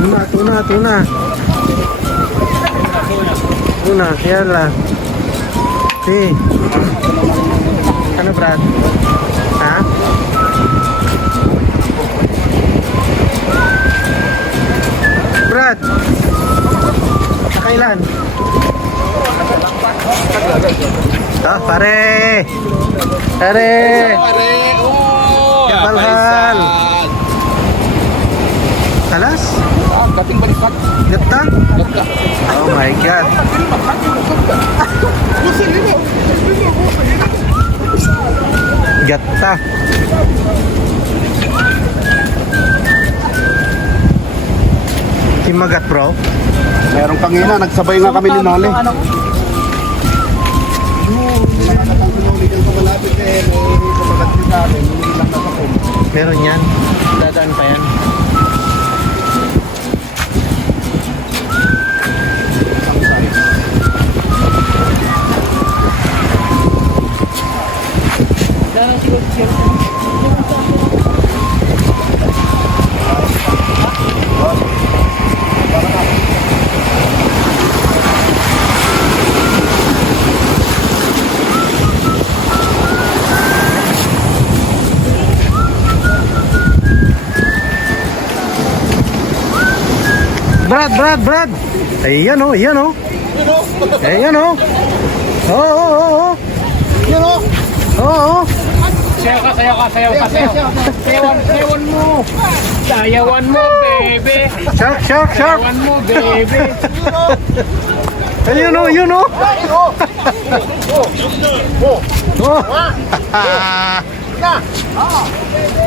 Tuna, kaya lang. Si. Ano, Brad? Ha? Brad! Nakailan? Pare! Pare! Oh! Kabalhal! Alas? Dating balikat. Gata? Gata. Oh my God! Gata! Kimagat, bro? Meron kangina, nagsabay nga kami ni Noli. Meron yan. Dadaan pa yan. Brad! Ayan oh. Ayan oh. Oo. Yun o! Oo. Sayaw ka. Sayawan mo, baby. Shark. Sayawan mo, baby. Ayun oh. Oh.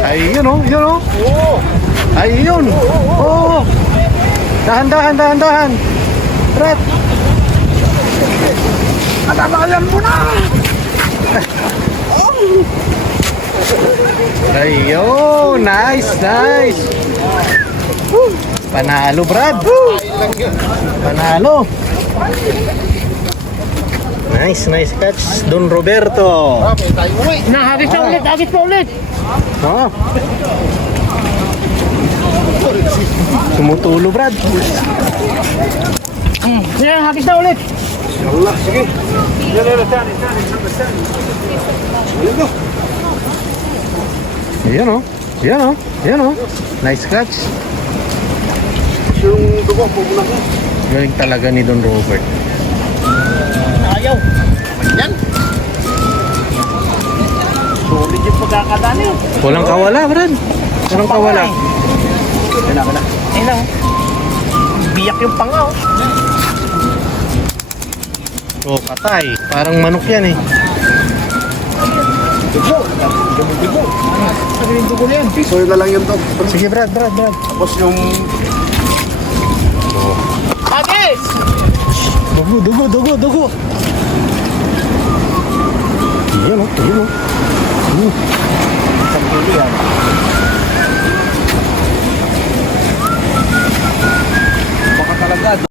Ayun oh. Ayun. Oh. Dahan. Brad. Atamalan mo na! Ayun. Nice. Panalo, Brad. Panalo. Nice catch, Don Roberto. Okay, tayo uwi. Hagis pa ulit. Oh. Tumutulo, Brad. Yan, hagis na ulit. Allah, sige. Ayan oh. Nice catch. Yung dugo, pupunan ko. Galing talaga ni Don Robert. Ayaw. Yan. Sulit yung pagkakadali. Walang kawala, Brad. Walang kawala. Kailangan na. Ayun lang. Biyak yung pangaw. Oh, patay. Parang manok yan eh. Dugo. Sabi yung dugo na yan. Pisoy na lang yun to. Sige, Brad. Tapos yung... Hagis! Dugo. Ayan oh.